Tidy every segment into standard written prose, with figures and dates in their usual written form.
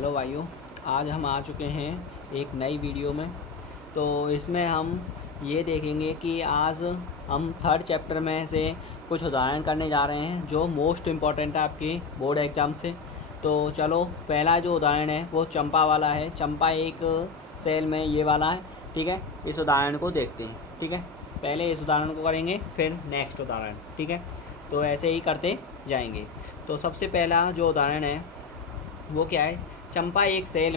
Hello भाइयों। आज हम आ चुके हैं एक नई वीडियो में। तो इसमें हम ये देखेंगे कि आज हम थर्ड चैप्टर में से कुछ उदाहरण करने जा रहे हैं जो मोस्ट इम्पॉर्टेंट है आपके बोर्ड एग्ज़ाम से। तो चलो, पहला जो उदाहरण है वो चंपा वाला है। चंपा एक सेल में ये वाला है, ठीक है। इस उदाहरण को देखते हैं, ठीक है। पहले इस उदाहरण को करेंगे, फिर नेक्स्ट उदाहरण, ठीक है। तो ऐसे ही करते जाएंगे। तो सबसे पहला जो उदाहरण है वो क्या है। चंपा एक सेल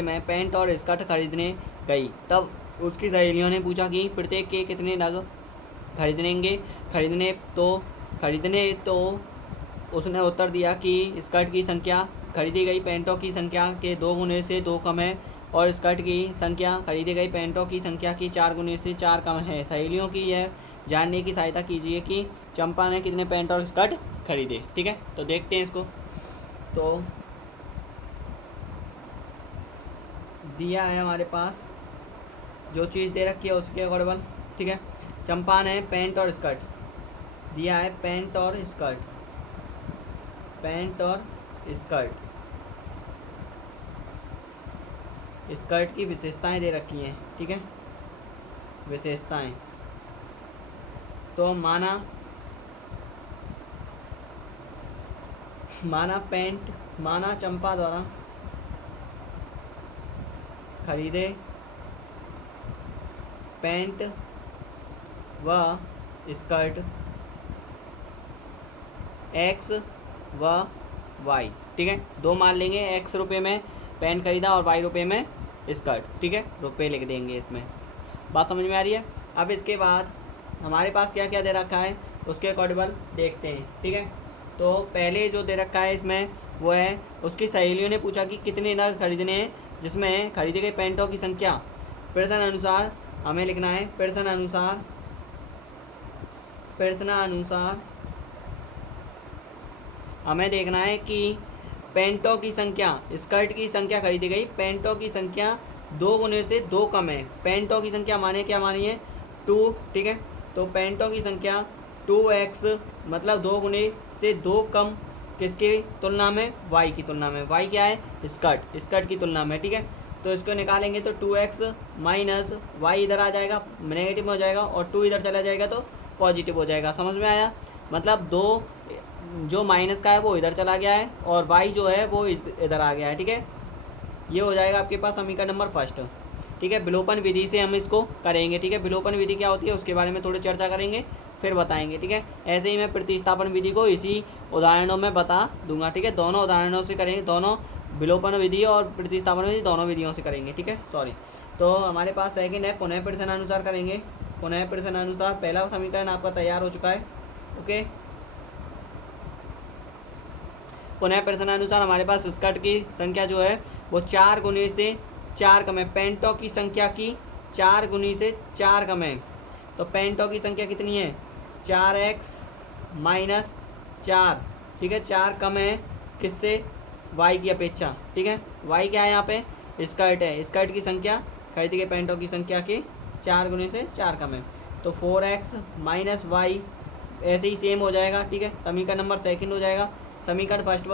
में पैंट और स्कर्ट खरीदने गई। तब उसकी सहेलियों ने पूछा कि प्रत्येक के कितने नग खरीदेंगे। खरीदने तो उसने उत्तर दिया कि स्कर्ट की संख्या खरीदी गई पैंटों की संख्या के 2 गुने से 2 कम है और स्कर्ट की संख्या खरीदी गई पैंटों की संख्या की 4 गुने से 4 कम है। सहेलियों की यह जानने की सहायता कीजिए कि चंपा ने कितने पैंट और स्कर्ट खरीदे, ठीक है। तो देखते हैं इसको। तो दिया है हमारे पास, जो चीज़ दे रखी है उसके अकॉर्डिंग, ठीक है। चंपा ने पैंट और स्कर्ट दिया है, पैंट और स्कर्ट की विशेषताएं दे रखी हैं, ठीक है। विशेषताएं तो माना चंपा द्वारा खरीदे पैंट व स्कर्ट एक्स व वाई, ठीक है। दो मान लेंगे, एक्स रुपये में पैंट खरीदा और वाई रुपये में स्कर्ट, ठीक है। रुपये लिख देंगे इसमें। बात समझ में आ रही है। अब इसके बाद हमारे पास क्या क्या दे रखा है उसके अकॉर्डिंग देखते हैं, ठीक है। तो पहले जो दे रखा है इसमें वो है, उसकी सहेलियों ने पूछा कि कितने नग खरीदने हैं, जिसमें खरीदी गई पैंटों की संख्या प्रश्न अनुसार हमें लिखना है। प्रश्न अनुसार हमें देखना है कि पैंटों की संख्या, स्कर्ट की संख्या खरीदी गई, पैंटों की संख्या 2 गुने से 2 कम है। पैंटों की संख्या माने क्या मानी है 2, ठीक है। तो पैंटों की संख्या 2x मतलब 2 गुने से 2 कम किसकी तुलना में, y की तुलना में। y क्या है, स्कर्ट की तुलना में, ठीक है। तो इसको निकालेंगे तो 2x माइनस वाई इधर आ जाएगा, नेगेटिव में हो जाएगा, और 2 इधर चला जाएगा तो पॉजिटिव हो जाएगा। समझ में आया। मतलब 2 जो माइनस का है वो इधर चला गया है और y जो है वो इधर आ गया है, ठीक है। ये हो जाएगा आपके पास समीकरण नंबर फर्स्ट, ठीक है। विलोपन विधि से हम इसको करेंगे, ठीक है। विलोपन विधि क्या होती है उसके बारे में थोड़ी चर्चा करेंगे, फिर बताएंगे, ठीक है। ऐसे ही मैं प्रतिस्थापन विधि को इसी उदाहरणों में बता दूंगा, ठीक है। दोनों उदाहरणों से करेंगे, दोनों विलोपन विधि और प्रतिस्थापन विधि दोनों विधियों से करेंगे, ठीक है। सॉरी। तो हमारे पास सेकंड है, पुनः प्रश्नानुसार करेंगे। पुनः प्रश्नानुसार पहला समीकरण आपका तैयार हो चुका है, ओके। पुनः प्रश्नानुसार हमारे पास स्कर्ट की संख्या जो है वो 4 गुने से 4 कम है, पैंटों की संख्या की 4 गुने से 4 कम है। तो पैंटों की संख्या कितनी है 4x माइनस 4, ठीक है। 4 कम है किससे, y की अपेक्षा, ठीक है। y क्या है यहाँ पे, स्कर्ट है। स्कर्ट की संख्या खरीदी गई पैंटों की संख्या के 4 गुने से 4 कम है। तो 4x माइनस वाई ऐसे ही सेम हो जाएगा, ठीक है। समीकरण नंबर सेकंड हो जाएगा। समीकरण फर्स्ट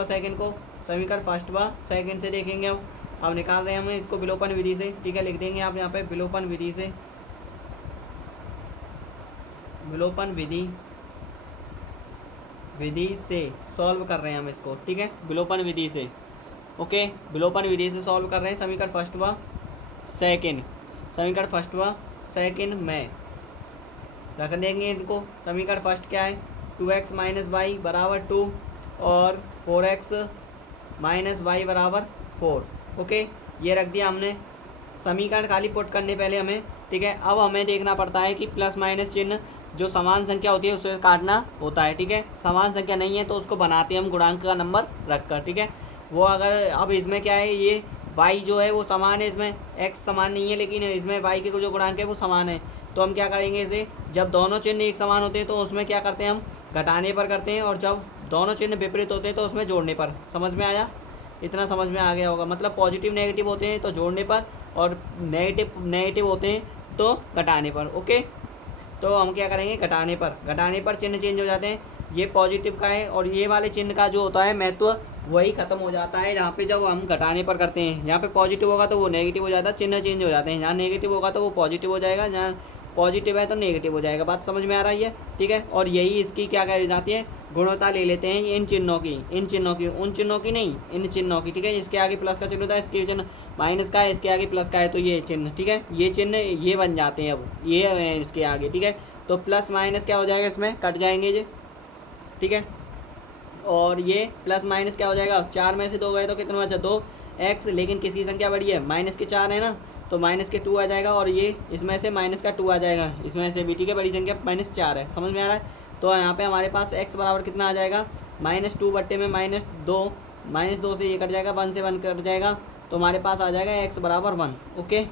व सेकंड से देखेंगे हम। अब निकाल रहे हैं हम इसको विलोपन विधि से, ठीक है। लिख देंगे आप यहाँ पे विलोपन विधि से सॉल्व कर रहे हैं हम इसको, ठीक है। विलोपन विधि से, ओके। विलोपन विधि से सॉल्व कर रहे हैं समीकरण फर्स्ट व सेकंड में रख देंगे इनको। समीकरण फर्स्ट क्या है, 2x माइनस वाई बराबर 2 और 4x माइनस वाई बराबर 4, ओके। ये रख दिया हमने। समीकरण खाली पुट करने पहले हमें, ठीक है। अब हमें देखना पड़ता है कि प्लस माइनस चिन्ह जो समान संख्या होती है उसे काटना होता है, ठीक है। समान संख्या नहीं है तो उसको बनाते हैं हम गुणांक का नंबर रख कर, ठीक है। वो अगर अब इसमें क्या है, ये y जो है वो समान है, इसमें x समान नहीं है, लेकिन इसमें y के जो गुणांक है वो समान है। तो हम क्या करेंगे, इसे जब दोनों चिन्ह एक समान होते हैं तो उसमें क्या करते हैं हम घटाने पर करते हैं, और जब दोनों चिन्ह विपरीत होते हैं तो उसमें जोड़ने पर। समझ में आया, इतना समझ में आ गया होगा। मतलब पॉजिटिव नेगेटिव होते हैं तो जोड़ने पर, और नेगेटिव होते हैं तो घटाने पर, ओके। तो हम क्या करेंगे, घटाने पर चिन्ह चेंज हो जाते हैं। ये पॉजिटिव का है, और ये वाले चिन्ह का जो होता है महत्व वही खत्म हो जाता है जहाँ पे जब हम घटाने पर करते हैं। यहाँ पे पॉजिटिव होगा तो वो नेगेटिव हो जाता है, चिन्ह चेंज हो जाते हैं। यहाँ नेगेटिव होगा तो वो पॉजिटिव हो जाएगा, यहाँ पॉजिटिव है तो नेगेटिव हो जाएगा। बात समझ में आ रही है, ठीक है। और यही इसकी क्या कही जाती है, गुणवत्ता ले लेते हैं इन चिन्हों की, इन चिन्हों की, उन चिन्हों की नहीं, इन चिन्हों की, ठीक है। इसके आगे प्लस का चिन्ह होता है, इसके चिन्ह माइनस का है, इसके आगे प्लस का है, तो ये चिन्ह, ठीक है, ये चिन्ह ये बन जाते हैं अब, ये है इसके आगे, ठीक है। तो प्लस माइनस क्या हो जाएगा, इसमें कट जाएंगे ये, ठीक है। और ये प्लस माइनस क्या हो जाएगा, 4 में से 2 गए तो कितना बचा, 2x, लेकिन किसकी संख्या बड़ी है, माइनस के 4 है ना, तो माइनस के 2 आ जाएगा, और ये इसमें से माइनस का 2 आ जाएगा, इसमें से भी, ठीक है। बड़ी संख्या -4 है, समझ में आ रहा है। तो यहाँ पे हमारे पास x बराबर कितना आ जाएगा, -2 बट्टे में -2, -2 से ये कट जाएगा, 1 से 1 कट जाएगा, तो हमारे पास आ जाएगा x बराबर 1। ओके,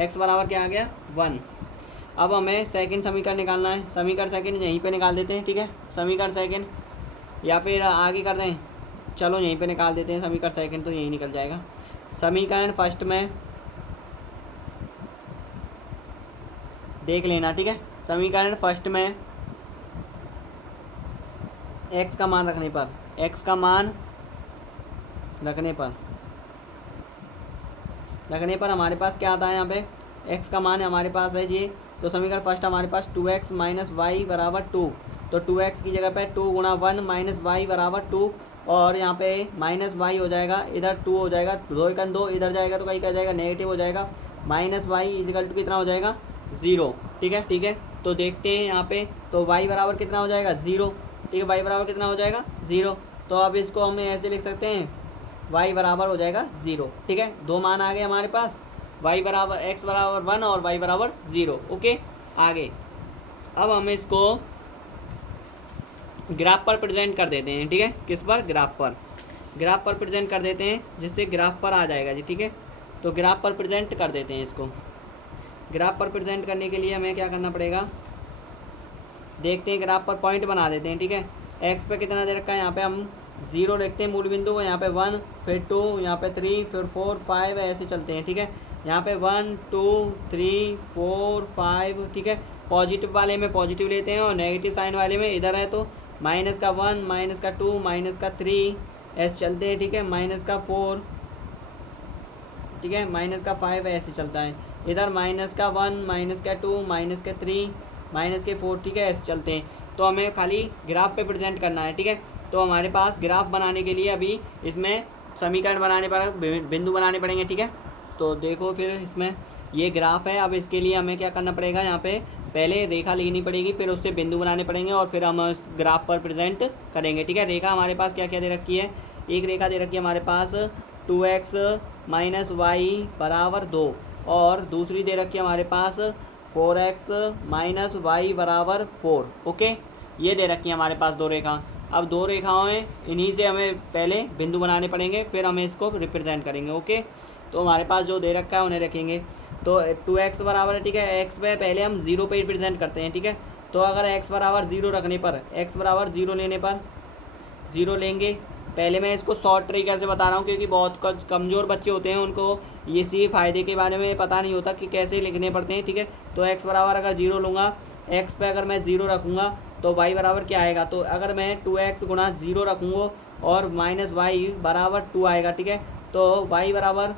x बराबर क्या आ गया, 1। अब हमें सेकंड समीकरण निकालना है। समीकरण सेकंड यहीं पे निकाल देते हैं, ठीक है। समीकरण सेकंड या फिर आगे कर दें, चलो यहीं पे निकाल देते हैं समीकरण सेकंड, तो यहीं निकल जाएगा। समीकरण फर्स्ट में देख लेना, ठीक है। समीकरण फर्स्ट में x का मान रखने पर, x का मान रखने पर हमारे पास क्या आता है, यहाँ पे x का मान हमारे पास है जी। तो समीकरण फर्स्ट हमारे पास 2x माइनस वाई बराबर 2, तो 2x की जगह पे 2 गुणा 1 माइनस वाई बराबर 2, और यहाँ पे माइनस वाई हो जाएगा, इधर 2 हो जाएगा, 2 1 2 इधर जाएगा तो कहीं क्या जाएगा, नेगेटिव हो जाएगा, माइनस वाई इजिकल टू कितना हो जाएगा, 0, ठीक है, ठीक है। तो देखते हैं यहाँ पे, तो y बराबर कितना हो जाएगा, 0, ठीक है, y बराबर कितना हो जाएगा, 0। तो अब इसको हम ऐसे लिख सकते हैं, y बराबर हो जाएगा 0, ठीक है। दो मान आ गए हमारे पास, y बराबर x बराबर 1 और y बराबर 0। ओके, आगे अब हम इसको ग्राफ पर प्रेजेंट कर देते हैं, ठीक है। किस पर, ग्राफ पर प्रेजेंट कर देते हैं, जिससे ग्राफ पर आ जाएगा जी, ठीक है। तो ग्राफ पर प्रेजेंट कर देते हैं इसको। ग्राफ पर प्रेजेंट करने के लिए हमें क्या करना पड़ेगा, देखते हैं। ग्राफ पर पॉइंट बना देते हैं, ठीक है। एक्स पे कितना दे रखा है, यहाँ पे हम 0 लिखते हैं मूल बिंदु को, यहाँ पे 1, फिर 2, यहाँ पे 3, फिर 4 5 ऐसे चलते हैं, ठीक है। यहाँ पे 1 2 3 4 5, ठीक है। पॉजिटिव वाले में पॉजिटिव लेते हैं, और नेगेटिव साइन वाले में इधर है तो माइनस का 1 माइनस का 2 माइनस का 3 ऐसे चलते हैं, ठीक है। माइनस का 4, ठीक है, माइनस का 5 ऐसे चलता है। इधर माइनस का 1 माइनस का 2 माइनस के 3 माइनस के 4, ठीक है, ऐसे चलते हैं। तो हमें खाली ग्राफ पे प्रेजेंट करना है, ठीक है। तो हमारे पास ग्राफ बनाने के लिए अभी इसमें समीकरण बनाने पर बिंदु बनाने पड़ेंगे, ठीक है। तो देखो फिर इसमें ये ग्राफ है, अब इसके लिए हमें क्या करना पड़ेगा, यहाँ पे पहले रेखा लेनी पड़ेगी, फिर उससे बिंदु बनाने पड़ेंगे, और फिर हम उस ग्राफ पर प्रेजेंट करेंगे, ठीक है। रेखा हमारे पास क्या क्या दे रखी है, एक रेखा दे रखी है हमारे पास 2x माइनस वाई बराबर 2, और दूसरी दे रखी है हमारे पास 4x माइनस वाई बराबर 4। ओके, ये दे रखी है हमारे पास दो रेखा। अब दो रेखाओं हैं, इन्हीं से हमें पहले बिंदु बनाने पड़ेंगे, फिर हमें इसको रिप्रेजेंट करेंगे। ओके, तो हमारे पास जो दे रखा है उन्हें रखेंगे। तो 2x बराबर है, ठीक है, x पे पहले हम 0 पे रिप्रेजेंट करते हैं, ठीक है। तो अगर x बराबर 0 रखने पर, x बराबर 0 लेने पर 0 लेंगे। पहले मैं इसको शॉर्ट तरीके से बता रहा हूँ, क्योंकि बहुत कमज़ोर बच्चे होते हैं, उनको ये सी फ़ायदे के बारे में पता नहीं होता कि कैसे लिखने पड़ते हैं, ठीक है। तो x बराबर अगर 0 लूँगा, x पे अगर मैं 0 रखूँगा तो y बराबर क्या आएगा, तो अगर मैं 2x गुणा 0 रखूँगा और माइनस वाई बराबर 2 आएगा, ठीक है। तो y बराबर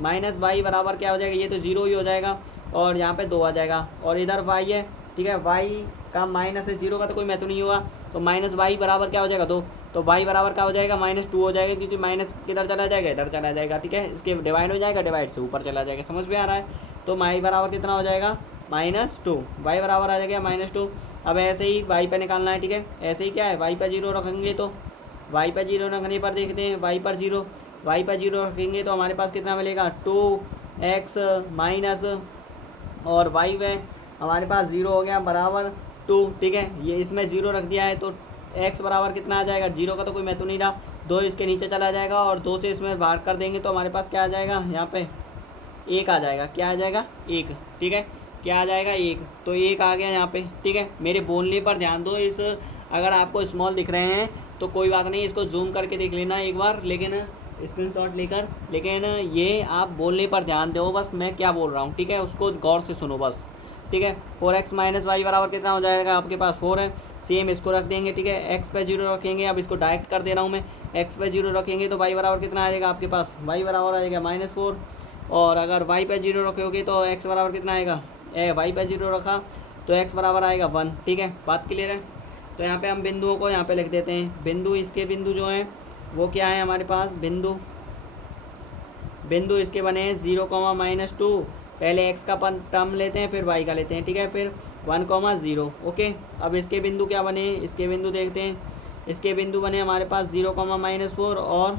माइनस वाई बराबर क्या हो जाएगा, ये तो 0 ही हो जाएगा, और यहाँ पे 2 आ जाएगा, और इधर y है, ठीक है। y का माइनस है, 0 का तो कोई महत्व नहीं होगा, तो माइनस वाई बराबर क्या हो जाएगा, 2। तो y बराबर क्या हो जाएगा, -2 हो जाएगा, क्योंकि माइनस किधर चला जाएगा, इधर चला जाएगा, ठीक है। इसके डिवाइड हो जाएगा, डिवाइड से ऊपर चला जाएगा, समझ में आ रहा है। तो y बराबर कितना हो जाएगा, -2, y बराबर आ जाएगा -2। अब ऐसे ही y पे निकालना है, ठीक है। ऐसे ही क्या है, y पे 0 रखेंगे, तो y पे 0 रखने पर देखते हैं, y पर 0 रखेंगे तो हमारे पास कितना मिलेगा, 2x माइनस, और y में हमारे पास 0 हो गया बराबर 2, ठीक है। ये इसमें 0 रख दिया है, तो x बराबर कितना आ जाएगा, 0 का तो कोई महत्व नहीं रहा, 2 इसके नीचे चला जाएगा, और 2 से इसमें भाग कर देंगे तो हमारे पास क्या आ जाएगा, यहाँ पे 1 आ जाएगा। क्या आ जाएगा, 1, ठीक है। क्या आ जाएगा, 1, तो 1 आ गया यहाँ पे, ठीक है। मेरे बोलने पर ध्यान दो, इस अगर आपको स्मॉल दिख रहे हैं तो कोई बात नहीं, इसको जूम करके देख लेना एक बार, लेकिन स्क्रीनशॉट लेकर, लेकिन ये आप बोलने पर ध्यान दो, बस मैं क्या बोल रहा हूँ, ठीक है, उसको गौर से सुनो बस। ठीक है। 4x माइनस वाई बराबर कितना हो जाएगा, आपके पास 4 है, सेम इसको रख देंगे, ठीक है। एक्स पे 0 रखेंगे, अब इसको डायरेक्ट कर दे रहा हूँ मैं, एक्स पे 0 रखेंगे तो वाई बराबर कितना आएगा आपके पास, वाई बराबर आएगा -4। और अगर वाई पे 0 रखोगे तो एक्स बराबर कितना आएगा, वाई पे 0 रखा तो एक्स बराबर आएगा 1, ठीक है। बात क्लियर है। तो यहाँ पे हम बिंदुओं को यहाँ पे लिख देते हैं, बिंदु इसके बिंदु जो हैं वो क्या है हमारे पास, बिंदु इसके बने हैं 0, -2। पहले x का टर्म लेते हैं, फिर y का लेते हैं, ठीक है, फिर 1, 0। ओके, अब इसके बिंदु क्या बने, इसके बिंदु देखते हैं। इसके बिंदु बने हमारे पास 0, -4 और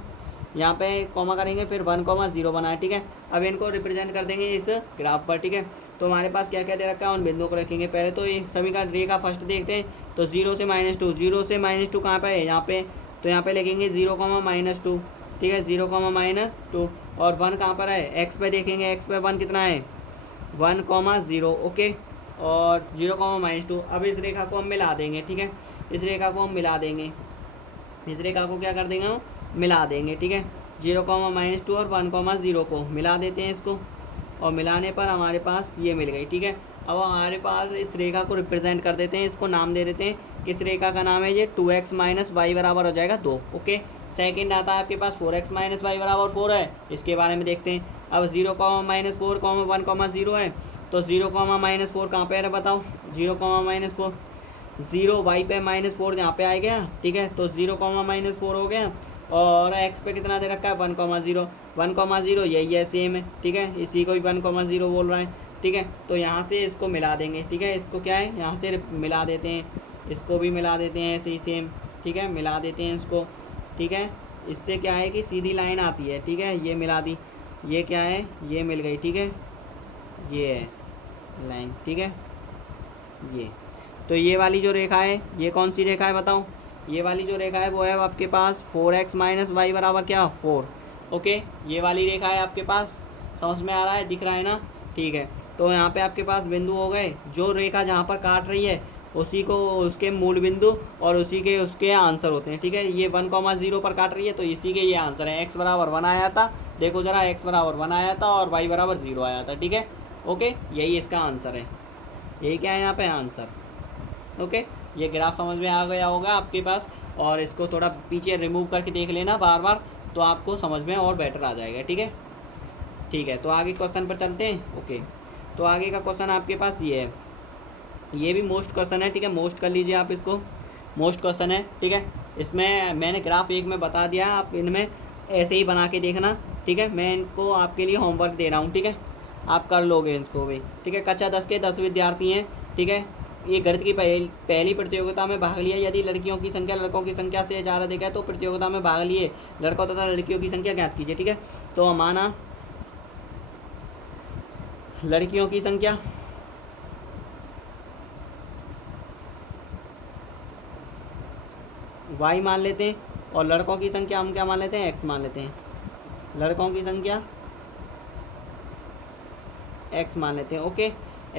यहाँ पे कॉमा करेंगे, फिर 1, 0 बना है, ठीक है। अब इनको रिप्रेजेंट कर देंगे इस ग्राफ पर, ठीक है। तो हमारे पास क्या क्या दे रखा है, उन बिंदुओं को रखेंगे। पहले तो ये समीकरण रेखा फर्स्ट देखते हैं। तो 0 से -2, 0 से -2 कहाँ पर है, यहाँ पे, तो यहाँ पे लिखेंगे 0, -2, ठीक है, 0, -2। और 1 कहाँ पर है, एक्स पे देखेंगे, एक्स पे 1 कितना है, 1, 0। ओके, और 0, -2। अब इस रेखा को हम मिला देंगे, ठीक है, इस रेखा को हम मिला देंगे, इस रेखा को क्या कर देंगे हम, मिला देंगे, ठीक है। 0, -2 और 1, 0 को मिला देते हैं इसको, और मिलाने पर हमारे पास ये मिल गई, ठीक है। अब हमारे पास इस रेखा को रिप्रेजेंट कर देते हैं, इसको नाम दे देते हैं। किस रेखा का नाम है ये, 2x माइनस वाई बराबर हो जाएगा 2। ओके, सेकंड आता है आपके पास 4x माइनस वाई बराबर 4 है, इसके बारे में देखते हैं। अब 0, -4, 1, 0 है, तो 0, -4 कहाँ पे है बताओ, 0, -4, 0 वाई पे -4 यहाँ पे आ गया, ठीक है। तो 0, -4 हो गया, और x पे कितना दे रखा है, 1, 0 यही है, सेम है, ठीक है, इसी को भी 1, 0 बोल रहा है, ठीक है। तो यहाँ से इसको मिला देंगे, ठीक है, इसको क्या है, यहाँ से मिला देते हैं, इसको भी मिला देते हैं ऐसे ही सेम, ठीक है, मिला देते हैं इसको, ठीक है। इससे क्या है कि सीधी लाइन आती है, ठीक है, ये मिला दी, ये क्या है, ये मिल गई, ठीक है, ये है लाइन, ठीक है, ये। तो ये वाली जो रेखा है, ये कौन सी रेखा है बताओ, ये वाली जो रेखा है वो है आपके पास 4x माइनस वाई बराबर क्या, 4। ओके, ये वाली रेखा है आपके पास, समझ में आ रहा है, दिख रहा है ना, ठीक है। तो यहाँ पे आपके पास बिंदु हो गए, जो रेखा जहाँ पर काट रही है उसी को उसके मूल बिंदु और उसी के उसके आंसर होते हैं, ठीक है। ये 1, 0 पर काट रही है, तो इसी के ये आंसर है। x बराबर 1 आया था, देखो जरा, x बराबर 1 आया था और y बराबर 0 आया था, ठीक है। ओके, यही इसका आंसर है, यही क्या है यहाँ पे आंसर। ओके, ये ग्राफ समझ में आ गया होगा आपके पास, और इसको थोड़ा पीछे रिमूव करके देख लेना बार बार, तो आपको समझ में और बेटर आ जाएगा, ठीक है। ठीक है, तो आगे क्वेश्चन पर चलते हैं। ओके, तो आगे का क्वेश्चन आपके पास ये है, ये भी मोस्ट क्वेश्चन है, ठीक है, मोस्ट कर लीजिए आप इसको, मोस्ट क्वेश्चन है, ठीक है। इसमें मैंने ग्राफ 1 में बता दिया, आप इनमें ऐसे ही बना के देखना, ठीक है। मैं इनको आपके लिए होमवर्क दे रहा हूँ, ठीक है, आप कर लोगे इसको भी, ठीक है। कक्षा 10 के 10 विद्यार्थी हैं, ठीक है। ये गणित की पहली प्रतियोगिता में भाग लिया। यदि लड़कियों की संख्या लड़कों की संख्या से ज़्यादा अधिक है तो प्रतियोगिता में भाग लिए लड़कों तथा लड़कियों की संख्या ज्ञात कीजिए, ठीक है। तो माना लड़कियों की संख्या y मान लेते हैं, और लड़कों की संख्या हम क्या मान लेते हैं, x मान लेते हैं। लड़कों की संख्या x मान लेते हैं, ओके,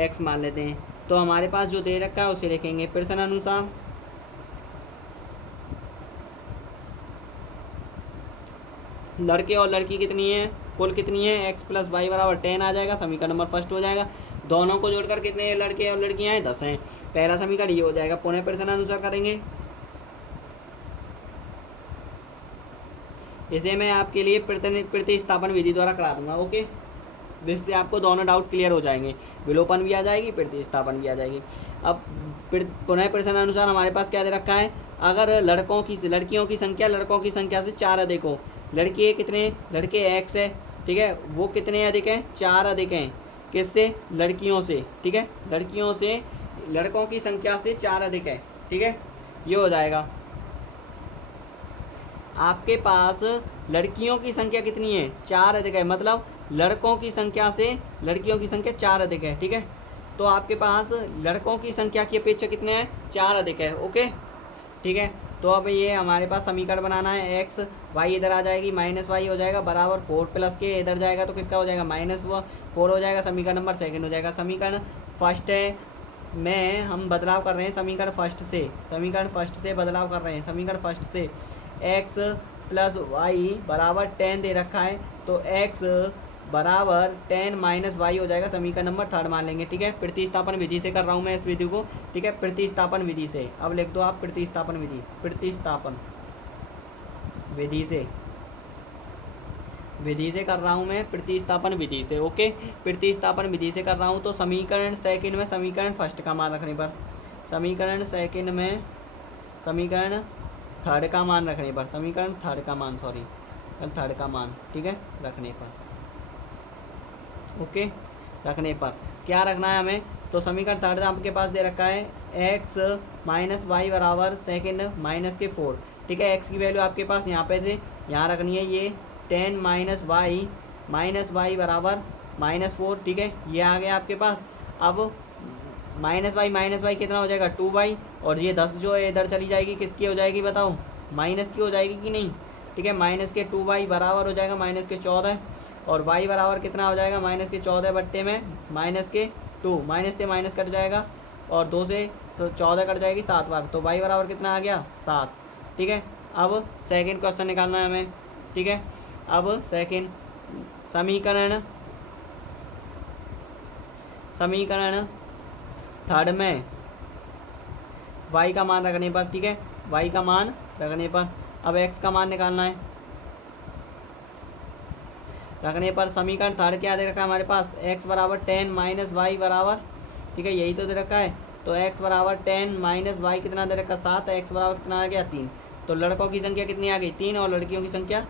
x मान लेते हैं। तो हमारे पास जो दे रखा है उसे लिखेंगे प्रश्न अनुसार। लड़के और लड़की कितनी है, कुल कितनी है, x + y बराबर 10 आ जाएगा, समीकरण नंबर फर्स्ट हो जाएगा। दोनों को जोड़कर कितने लड़के और लड़कियां हैं, 10 हैं, पहला समीकरण ये हो जाएगा। पुनः प्रश्न अनुसार करेंगे, इसे मैं आपके लिए प्रतिस्थापन विधि द्वारा करा दूंगा, ओके, जिससे आपको दोनों डाउट क्लियर हो जाएंगे, विलोपन भी आ जाएगी, प्रतिस्थापन भी आ जाएगी। अब पुनः प्रश्न अनुसार हमारे पास क्या दे रखा है, अगर लड़कियों की संख्या लड़कों की संख्या से 4 अधिक हो, लड़के कितने, लड़के x है, ठीक है, वो कितने अधिक हैं, 4 अधिक हैं, किससे, लड़कियों से, ठीक है, लड़कियों से लड़कों की संख्या से 4 अधिक है, ठीक है, ये हो जाएगा। आपके पास लड़कियों की संख्या कितनी है, 4 अधिक है, मतलब लड़कों की संख्या से लड़कियों की संख्या 4 अधिक है, ठीक है। तो आपके पास लड़कों की संख्या की अपेक्षा कितने हैं, 4 अधिक है, ओके, ठीक है। तो अब ये हमारे पास समीकरण बनाना है, x y इधर आ जाएगी, -y हो जाएगा बराबर 4 + के इधर जाएगा तो किसका हो जाएगा, -4 हो जाएगा, समीकरण नंबर सेकंड हो जाएगा। समीकरण फर्स्ट है में हम बदलाव कर रहे हैं, समीकरण फर्स्ट से बदलाव कर रहे हैं, समीकरण फर्स्ट से x + y बराबर 10 दे रखा है, तो x बराबर 10 माइनस वाई हो जाएगा, समीकरण नंबर 3 मान लेंगे। ठीक है, प्रतिस्थापन विधि से कर रहा हूँ मैं इस विधि को। ठीक है, प्रतिस्थापन विधि से, अब लिख दो आप प्रतिस्थापन विधि, प्रतिस्थापन विधि से, विधि से कर रहा हूँ मैं, प्रतिस्थापन विधि से। ओके, प्रतिस्थापन विधि से कर रहा हूँ। तो समीकरण सेकंड में समीकरण फर्स्ट का मान रखने पर, समीकरण सेकंड में समीकरण थर्ड का मान रखने पर, समीकरण थर्ड का मान, सॉरी थर्ड का मान, ठीक है, रखने पर, ओके, रखने पर क्या रखना है हमें, तो समीकरण थर्ड आपके पास दे रखा है एक्स माइनस वाई बराबर सेकेंड माइनस के 4। ठीक है, एक्स की वैल्यू आपके पास यहाँ पे से यहाँ रखनी है, ये 10 माइनस वाई बराबर -4। ठीक है, ये आ गया आपके पास। अब माइनस वाई कितना हो जाएगा 2y, और ये 10 जो है इधर चली जाएगी, किसकी हो जाएगी बताओ, माइनस की हो जाएगी कि नहीं। ठीक है, माइनस के 2y बराबर हो जाएगा माइनस के 14, और y बराबर कितना हो जाएगा माइनस के 14 बट्टे में माइनस के 2, माइनस से माइनस कट जाएगा और 2 से 14 कट जाएगी 7 बार, तो y बराबर कितना आ गया 7। ठीक है, अब सेकंड क्वेश्चन निकालना है हमें। ठीक है, अब सेकंड समीकरण थर्ड में y का मान रखने पर, ठीक है, y का मान रखने पर अब x का मान निकालना है। रखने पर समीकरण थर्ड क्या दे रखा है हमारे पास, x बराबर 10 माइनस वाई बराबर, ठीक है, यही तो दे रखा है। तो x बराबर 10 माइनस वाई कितना दे रखा, 7, x बराबर कितना आ गया 3। तो लड़कों की संख्या कितनी आ गई 3, और लड़कियों की संख्या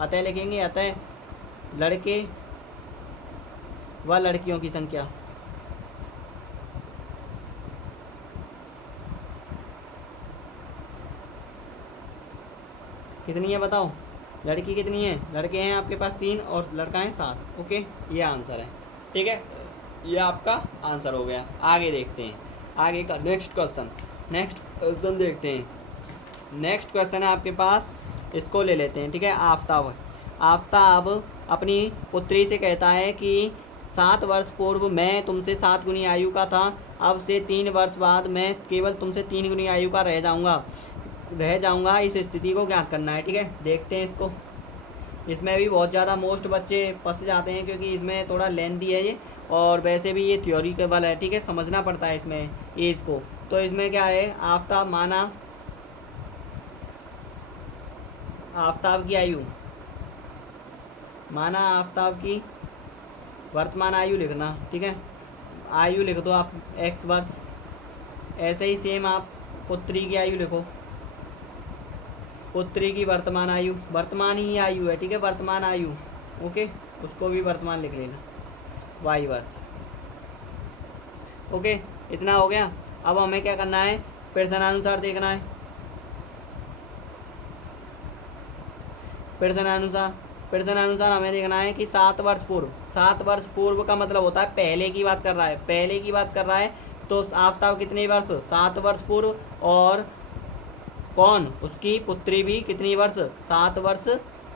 अतः लिखेंगे, अतः लड़के व लड़कियों की संख्या कितनी है बताओ, लड़की कितनी है, लड़के हैं आपके पास 3 और लड़का है 7। ओके, ये आंसर है। ठीक है, ये आपका आंसर हो गया। आगे देखते हैं आगे का नेक्स्ट क्वेश्चन देखते हैं। नेक्स्ट क्वेश्चन है आपके पास, इसको ले लेते हैं। ठीक है, आफ्ताब अपनी पुत्री से कहता है कि 7 वर्ष पूर्व मैं तुमसे 7 गुनी आयु का था, अब से 3 वर्ष बाद मैं केवल तुमसे 3 गुनी आयु का रह जाऊंगा। इस स्थिति को ज्ञात करना है। ठीक है, देखते हैं इसको। इसमें भी बहुत ज़्यादा मोस्ट बच्चे फंस जाते हैं, क्योंकि इसमें थोड़ा लेंथी है ये, और वैसे भी ये थ्योरिटिकल है। ठीक है, समझना पड़ता है इसमें एज को। तो इसमें क्या है, आफ्ताब की आयु, माना आफ्ताब की वर्तमान आयु लिखना। ठीक है, आयु लिख दो आप x वर्ष। ऐसे ही सेम आप पुत्री की आयु लिखो, पुत्री की वर्तमान आयु, वर्तमान ही आयु है। ठीक है, वर्तमान आयु, ओके, उसको भी वर्तमान लिख लेना, y वर्ष। ओके, इतना हो गया। अब हमें क्या करना है, प्रश्नानुसार देखना है। प्रश्नानुसार हमें देखना है कि 7 वर्ष पूर्व का मतलब होता है पहले की बात कर रहा है। तो आफ्ताब कितने वर्ष, 7 वर्ष पूर्व, और कौन, उसकी पुत्री भी कितनी वर्ष, 7 वर्ष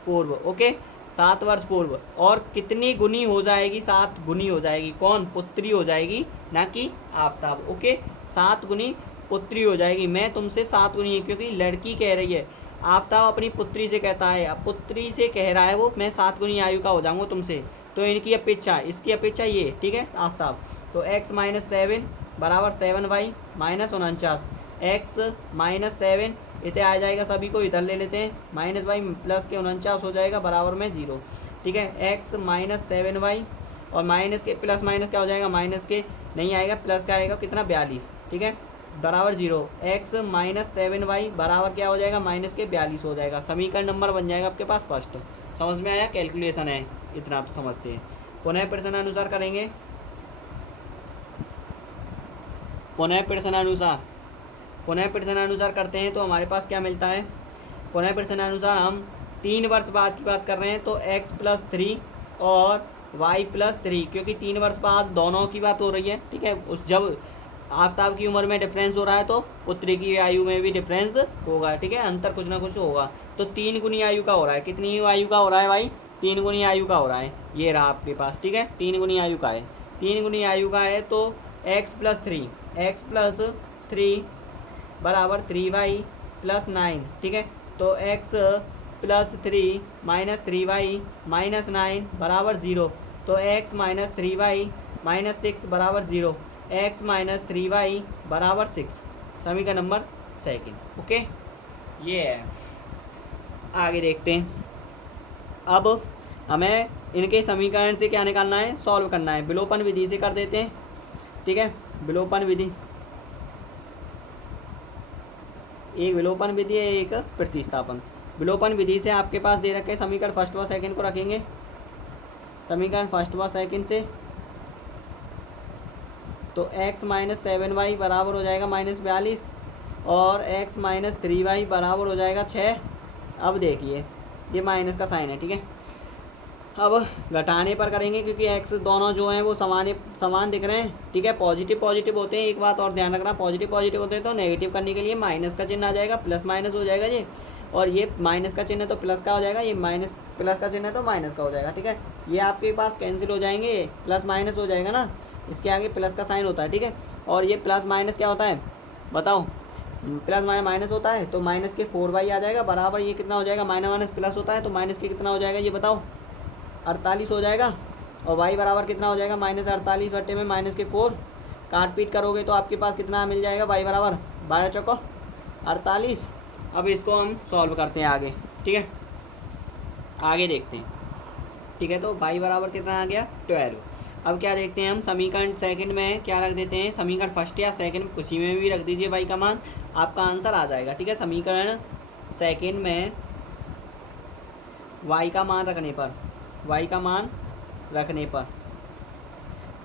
पूर्व। ओके, 7 वर्ष पूर्व, और कितनी गुनी हो जाएगी, 7 गुनी हो जाएगी, कौन, पुत्री हो जाएगी, ना कि आफ्ताब। ओके, 7 गुनी पुत्री हो जाएगी। मैं तुमसे 7 गुनी है, क्योंकि लड़की कह रही है, आफ्ताब अपनी पुत्री से कहता है, अब पुत्री से कह रहा है वो, मैं 7 गुनी आयु का हो जाऊंगा तुमसे। तो इनकी अपेक्षा, इसकी अपेक्षा ये, ठीक है, आफ्ताब। तो x माइनस 7 बराबर 7y माइनस 49, x माइनस 7 इधर आ जाएगा, सभी को इधर ले लेते हैं, माइनस वाई प्लस के 49 हो जाएगा बराबर में 0। ठीक है, x माइनस 7y, और माइनस के प्लस माइनस क्या हो जाएगा, माइनस के नहीं आएगा, प्लस का आएगा कितना 42। ठीक है, बराबर 0। x माइनस 7y बराबर क्या हो जाएगा, माइनस के 42 हो जाएगा। समीकरण नंबर बन जाएगा आपके पास फर्स्ट। समझ में आया, कैलकुलेशन है, इतना तो समझते हैं। पुनः प्रश्नानुसार करेंगे, पुनः प्रश्नानुसार करते हैं। तो हमारे पास क्या मिलता है, पुनः प्रश्नानुसार हम 3 वर्ष बाद की बात कर रहे हैं, तो x प्लस 3 और y प्लस 3, क्योंकि 3 वर्ष बाद दोनों की बात हो रही है। ठीक है, उस जब आफ्ताब की उम्र में डिफरेंस हो रहा है, तो पुत्री की आयु में भी डिफरेंस होगा। ठीक है, अंतर कुछ ना कुछ होगा। तो 3 गुनी आयु का हो रहा है, कितनी आयु का हो रहा है भाई, 3 गुनी आयु का हो रहा है। ये रहा आपके पास, ठीक है, 3 गुनी आयु का है, 3 गुनी आयु का है। तो x प्लस 3 बराबर 3y प्लस 9। ठीक है, तो x plus 3 minus 3y minus 9 बराबर 0। तो x माइनस 3y माइनस 6 बराबर 0, x माइनस 3y बराबर 6, समीकरण नंबर सेकंड। ओके, ये है। आगे देखते हैं। अब हमें इनके समीकरण से क्या निकालना है, सॉल्व करना है। विलोपन विधि से कर देते हैं, ठीक है। विलोपन विधि, एक विलोपन विधि है, एक प्रतिस्थापन। विलोपन विधि से आपके पास दे रखे समीकरण फर्स्ट व सेकंड को रखेंगे। समीकरण फर्स्ट व सेकंड से तो x माइनस 7y बराबर हो जाएगा माइनस 42 और x माइनस 3y बराबर हो जाएगा 6। अब देखिए ये माइनस का साइन है, ठीक है। अब घटाने पर करेंगे क्योंकि x दोनों जो हैं वो समान दिख रहे हैं, ठीक है। पॉजिटिव पॉजिटिव होते हैं, एक बात और ध्यान रखना, पॉजिटिव पॉजिटिव होते हैं तो नेगेटिव करने के लिए माइनस का चिन्ह आ जाएगा, प्लस माइनस हो जाएगा ये। और ये माइनस का चिन्ह है तो प्लस का हो जाएगा, ये माइनस प्लस का चिन्ह है तो माइनस का हो जाएगा, ठीक है। ये आपके पास कैंसिल हो जाएंगे, प्लस माइनस हो जाएगा ना, इसके आगे प्लस का साइन होता है, ठीक है। और ये प्लस माइनस क्या होता है बताओ, प्लस माइनस होता है तो माइनस के 4y आ जाएगा बराबर, ये कितना हो जाएगा, माइनस माइनस प्लस होता है तो माइनस के कितना हो जाएगा ये बताओ, 48 हो जाएगा। और y बराबर कितना हो जाएगा, माइनस 48 बटे में माइनस के 4, काट पीट करोगे तो आपके पास कितना मिल जाएगा, y बराबर 12 चौको 48। अब इसको हम सॉल्व करते हैं आगे, ठीक है। आगे देखते हैं, ठीक है। तो y बराबर कितना आ गया 12। अब क्या देखते हैं हम, समीकरण सेकंड में क्या रख देते हैं, समीकरण फर्स्ट या सेकंड किसी में भी रख दीजिए y का मान, आपका आंसर आ जाएगा, ठीक है। समीकरण सेकंड में y का मान रखने पर, y का मान रखने पर,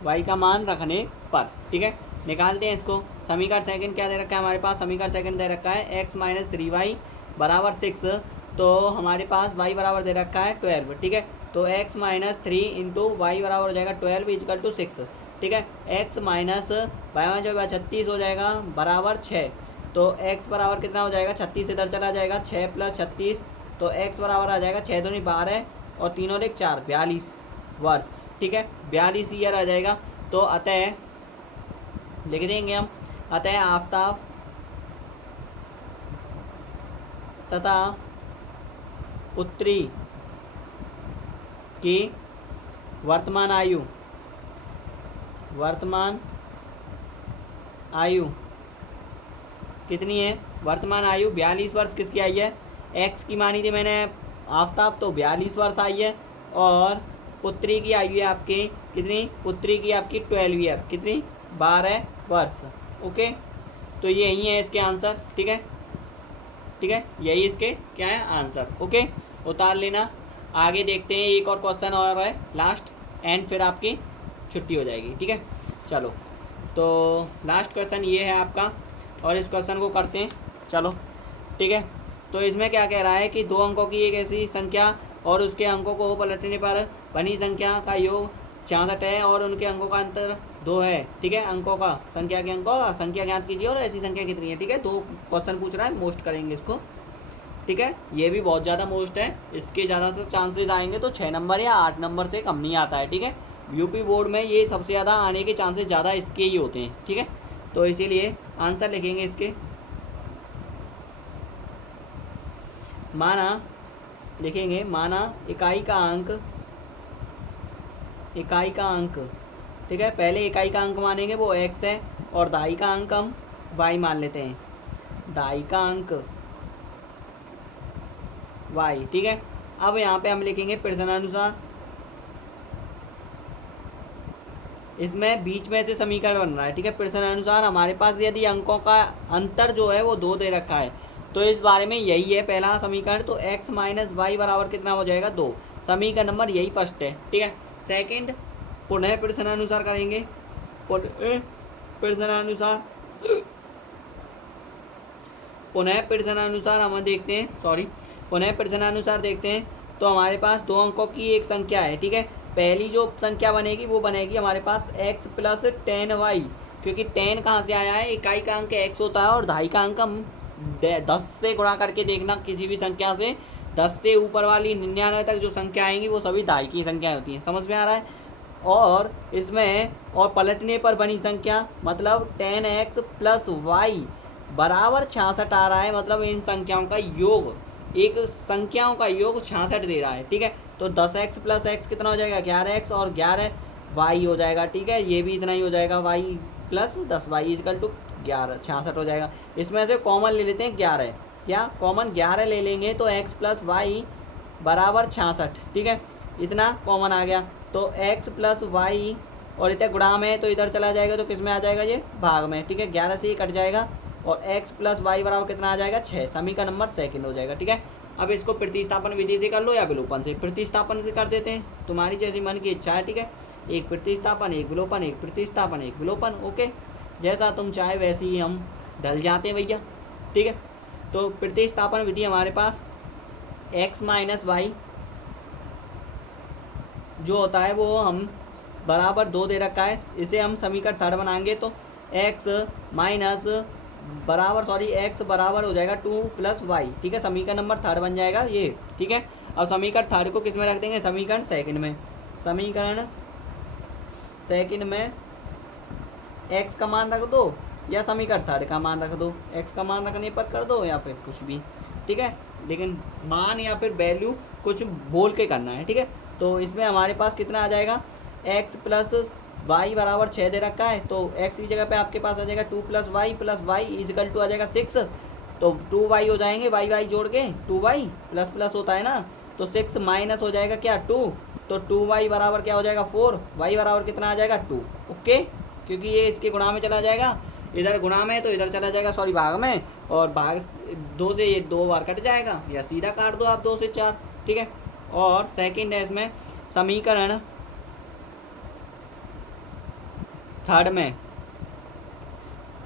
y का मान रखने पर, ठीक है। निकालते हैं इसको। समीकरण सेकंड क्या दे रखा है हमारे पास, समीकरण सेकंड दे रखा है x माइनस 3y बराबर 6, तो हमारे पास y बराबर दे रखा है 12, ठीक है। तो x माइनस 3 इंटू वाई बराबर हो जाएगा 12 इजकल टू 6, ठीक है। x माइनस वाई जो 36 हो जाएगा बराबर 6, तो x बराबर कितना हो जाएगा, 36 इधर चला जाएगा, 6 प्लस 36, तो x बराबर आ जाएगा 6 दूनी 12 और 3 और 1 4, 42 वर्ष, ठीक है। 42 ईयर आ जाएगा। तो अतः लिख देंगे हम, अतः आफताब तथा उत्तरी की वर्तमान आयु कितनी है, वर्तमान आयु 42 वर्ष किसकी आई है, एक्स की मानी थी मैंने आफताब, तो 42 वर्ष आई है। और पुत्री की आयु है आपकी कितनी, पुत्री की आपकी 12 ईयर, कितनी 12 वर्ष। ओके, तो ये यही है इसके आंसर, ठीक है, ठीक है, यही इसके क्या है आंसर। ओके, उतार लेना। आगे देखते हैं, एक और क्वेश्चन और है लास्ट एंड, फिर आपकी छुट्टी हो जाएगी, ठीक है। चलो, तो लास्ट क्वेश्चन ये है आपका, और इस क्वेश्चन को करते हैं, चलो, ठीक है। तो इसमें क्या कह रहा है कि 2 अंकों की एक ऐसी संख्या और उसके अंकों को पलटने पर बनी संख्या का योग 66 है और उनके अंकों का अंतर 2 है, ठीक है। अंकों का, संख्या के अंकों का संख्या ज्ञात कीजिए और ऐसी संख्या कितनी है, ठीक है। 2 क्वेश्चन पूछ रहा है, मोस्ट करेंगे इसको, ठीक है। ये भी बहुत ज़्यादा मोस्ट है, इसके ज़्यादातर चांसेस आएंगे तो 6 नंबर या 8 नंबर से कम नहीं आता है, ठीक है। यूपी बोर्ड में ये सबसे ज़्यादा आने के चांसेस ज़्यादा इसके ही होते हैं, ठीक है। तो इसीलिए आंसर लिखेंगे इसके, माना लिखेंगे, माना इकाई का अंक, ठीक है। पहले इकाई का अंक मानेंगे वो x है और दहाई का अंक हम y मान लेते हैं, दहाई का अंक y, ठीक है। अब यहाँ पे हम लिखेंगे प्रश्नानुसार, इसमें बीच में से समीकरण बन रहा है, ठीक है। प्रश्नानुसार हमारे पास यदि अंकों का अंतर जो है वो 2 दे रखा है, तो इस बारे में यही है पहला समीकरण, तो x माइनस वाई बराबर कितना हो जाएगा 2, समीकरण नंबर यही फर्स्ट है, ठीक है। सेकंड, पुनः प्रश्नानुसार करेंगे, पुनः प्रश्नानुसार हम देखते हैं, पुनः प्रश्नानुसार देखते हैं। तो हमारे पास 2 अंकों की एक संख्या है, ठीक है। पहली जो संख्या बनेगी वो बनेगी हमारे पास x प्लस 10y, क्योंकि 10 कहाँ से आया है, इकाई का अंक x होता है और दहाई का अंक हम 10 से गुणा करके देखना, किसी भी संख्या से 10 से ऊपर वाली 99 तक जो संख्या आएंगी वो सभी दहाई की संख्याएं होती हैं, समझ में आ रहा है। और इसमें और पलटने पर बनी संख्या मतलब 10x प्लस वाई बराबर 66 आ रहा है, मतलब इन संख्याओं का योग एक संख्याओं का योग 66 दे रहा है, ठीक है। तो 10x प्लस एक्स कितना हो जाएगा 11x, और 11y हो जाएगा, ठीक है। ये भी इतना ही हो जाएगा, y plus 10y is equal to 11, 66 हो जाएगा। इसमें से कॉमन ले लेते हैं 11, क्या कॉमन 11 ले लेंगे तो x प्लस वाई बराबर 66, ठीक है। इतना कॉमन आ गया, तो x प्लस वाई और इतना गुणा में, तो इधर चला जाएगा तो किस में आ जाएगा ये भाग में, ठीक है। 11 से ही कट जाएगा और x प्लस वाई बराबर कितना आ जाएगा 6, समीकरण नंबर सेकंड हो जाएगा, ठीक है। अब इसको प्रतिस्थापन विधि से कर लो या विलोपन से, प्रतिस्थापन से कर देते हैं, तुम्हारी जैसी मन की इच्छा है, ठीक है। एक प्रतिस्थापन, एक विलोपन, एक प्रतिस्थापन, एक विलोपन, ओके। जैसा तुम चाहे वैसे ही हम ढल जाते हैं भैया, ठीक है। तो प्रतिस्थापन विधि हमारे पास x माइनस वाई जो होता है वो हम बराबर 2 दे रखा है, इसे हम समीकरण थर्ड बनाएंगे तो x माइनस x बराबर हो जाएगा 2 प्लस वाई, ठीक है। समीकरण नंबर थर्ड बन जाएगा ये, ठीक है। अब समीकरण थर्ड को किस में रख देंगे, समीकरण सेकंड में। समीकरण सेकंड में x का मान रख दो या समीकरण थर्ड का मान रख दो, x का मान रखने पर कर दो या फिर कुछ भी, ठीक है। लेकिन मान या फिर वैल्यू कुछ बोल के करना है, ठीक है। तो इसमें हमारे पास कितना आ जाएगा, x प्लस वाई बराबर 6 दे रखा है, तो x की जगह पे आपके पास आ जाएगा 2 प्लस वाई इजिकल टू आ जाएगा 6, तो 2y हो जाएंगे, वाई जोड़ के 2y प्लस प्लस होता है ना, तो 6 माइनस हो जाएगा क्या 2, तो 2y बराबर क्या हो जाएगा 4, y बराबर कितना आ जाएगा 2, ओके। क्योंकि ये इसके गुणा में चला जाएगा, इधर गुणा में तो इधर चला जाएगा, सॉरी भाग में, और भाग 2 से ये 2 बार कट जाएगा, या सीधा काट दो आप 2 से 4, ठीक है। और सेकंड है इसमें समीकरण थर्ड में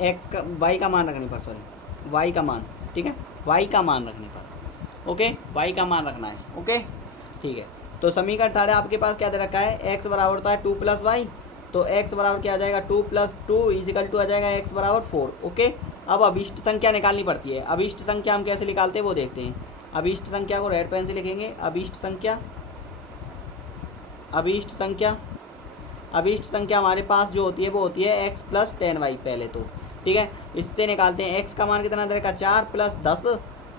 x का y का मान रखने पर, सॉरी y का मान, ठीक है, y का मान रखने पर, ओके, y का मान रखना है, ओके, ठीक है। तो समीकरण थर्ड आपके पास क्या दे रखा है, x बराबर होता है 2 प्लस वाई, तो x बराबर क्या आ जाएगा 2 प्लस 2 इजिकल टू आ जाएगा x बराबर 4, ओके। अब अभिष्ट संख्या निकालनी पड़ती है, अभिष्ट संख्या हम कैसे निकालते हैं वो देखते हैं। अभिष्ट संख्या को रेड पेन से लिखेंगे, अभिष्ट संख्या, अभिष्ट संख्या, अभिष्ट संख्या हमारे पास जो होती है वो होती है x प्लस 10y पहले तो, ठीक है। इससे निकालते हैं x का मान कितना दे रखा 4 प्लस 10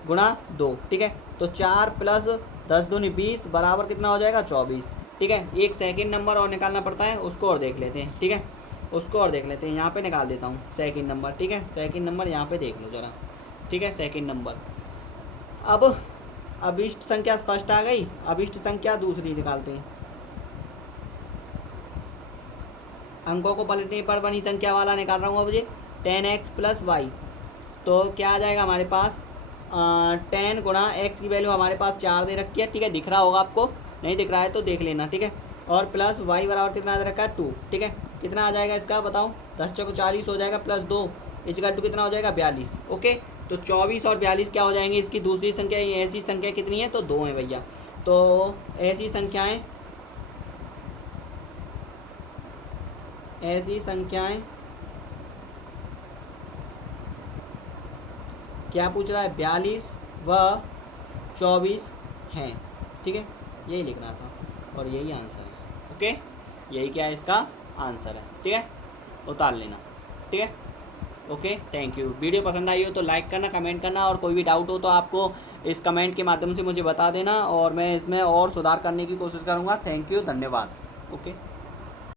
गुणा 2, ठीक है। तो 4 प्लस 10 दूनी 20 बराबर कितना हो जाएगा 24, ठीक है। एक सेकंड नंबर और निकालना पड़ता है, उसको और देख लेते हैं, ठीक है, उसको और देख लेते हैं। यहाँ पे निकाल देता हूँ सेकंड नंबर, ठीक है, सेकंड नंबर यहाँ पे देख लो ज़रा, ठीक है, सेकंड नंबर। अब अभिष्ट संख्या फर्स्ट आ गई, अभिष्ट संख्या दूसरी निकालते हैं। अंकों को पलटने पर बनी संख्या वाला निकाल रहा हूँ अब ये 10x प्लस वाई, तो क्या आ जाएगा हमारे पास 10 गुणा x की वैल्यू हमारे पास 4 दे रखी है, ठीक है, दिख रहा होगा आपको, नहीं दिख रहा है तो देख लेना, ठीक है। और प्लस y बराबर कितना दे रखा है 2, ठीक है। कितना आ जाएगा इसका बताओ, 10 चौको 40 हो जाएगा, प्लस 2 इजकल टू कितना हो जाएगा 42, ओके। तो 24 और 42 क्या हो जाएंगे, इसकी दूसरी संख्या, ऐसी संख्या कितनी है तो 2 है भैया। तो ऐसी संख्याएँ, ऐसी संख्याएं क्या पूछ रहा है 42 व 24 हैं, ठीक है, यही लिखना था और यही आंसर है, ओके, यही क्या है इसका आंसर है, ठीक है, उतार लेना, ठीक है, ओके। Thank you. वीडियो पसंद आई हो तो लाइक करना, कमेंट करना, और कोई भी डाउट हो तो आपको इस कमेंट के माध्यम से मुझे बता देना और मैं इसमें और सुधार करने की कोशिश करूँगा। थैंक यू, धन्यवाद, ओके।